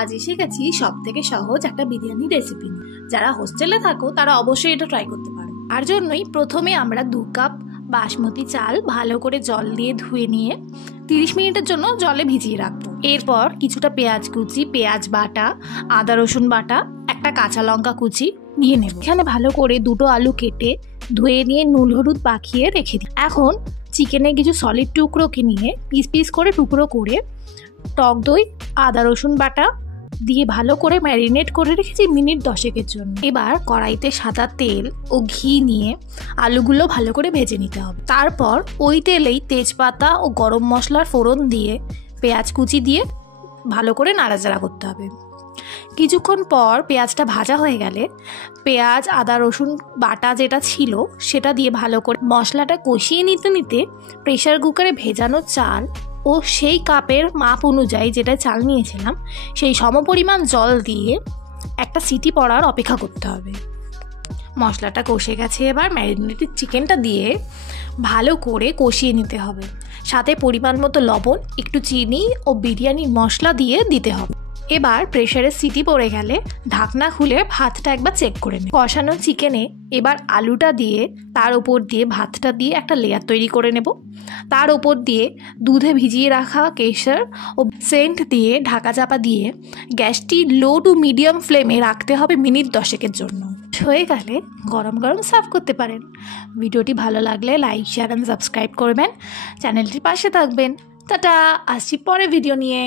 আজ এসে গেছি সব থেকে সহজ একটা বিরিয়ানি রেসিপি। যারা হোস্টেলে থাকো তারা অবশ্যই এটা ট্রাই করতে পারো। আর জন্যই প্রথমে আমরা 2 কাপ বাসমতি চাল ভালো করে জল দিয়ে ধুয়ে নিয়ে 30 মিনিটের জন্য জলে ভিজিয়ে রাখবো। এরপর কিছুটা পেঁয়াজ কুচি, পেঁয়াজ বাটা, আদা রসুন বাটা, একটা কাঁচা লঙ্কা কুচি নিয়ে নেব। এখানে ভালো করে 2টো আলু কেটে ধুয়ে নিয়ে নুন হলুদ মাখিয়ে রেখে দিই। এখন চিকেনে কিছু সলিড টুকরোকে নিয়ে পিস পিস করে টুকরো করে টক দই, আদা রসুন বাটা দিয়ে ভালো করে ম্যারিনেট করে রেখেছি মিনিট 10 জন্য। এবার কড়াইতে সাদা তেল ও ঘি নিয়ে আলুগুলো ভালো করে ভেজে নিতে হবে। তারপর ওই তেলেই তেজপাতা ও গরম মশলার ফোড়ন দিয়ে পেঁয়াজ কুচি দিয়ে ভালো করে নাড়াচাড়া করতে হবে। কিছুক্ষণ পর পেঁয়াজটা ভাজা হয়ে গেলে পেঁয়াজ, আদা রসুন বাটা যেটা ছিল সেটা দিয়ে ভালো করে মশলাটা কষিয়ে নিতে নিতে প্রেসার কুকারে ভেজানো চাল ও সেই কাপের মাপ অনুযায়ী যেটা চাল নিয়েছিলাম সেই সমপরিমাণ জল দিয়ে একটা সিটি পড়ার অপেক্ষা করতে হবে। মশলাটা কষে গেছে, এবার ম্যারিনেটেড চিকেনটা দিয়ে ভালো করে কষিয়ে নিতে হবে। সাথে পরিমাণ মতো লবণ, একটু চিনি ও বিরিয়ানির মশলা দিয়ে দিতে হবে। এবার প্রেসারে সিটি পড়ে গেলে ঢাকনা খুলে ভাতটা একবার চেক করে নেব। কষানো চিকেনে এবার আলুটা দিয়ে তার উপর দিয়ে ভাতটা দিয়ে একটা লেয়ার তৈরি করে নেব। তার উপর দিয়ে দুধে ভিজিয়ে রাখা কেশর ও সেন্ট দিয়ে ঢাকা চাপা দিয়ে গ্যাসটি লো টু মিডিয়াম ফ্লেমে রাখতে হবে মিনিট 10 জন্য। হয়ে গেলে গরম গরম সার্ভ করতে পারেন। ভিডিওটি ভালো লাগলে লাইক, শেয়ার অ্যান্ড সাবস্ক্রাইব করবেন। চ্যানেলটির পাশে থাকবেন। টাটা, আসছি পরে ভিডিও নিয়ে।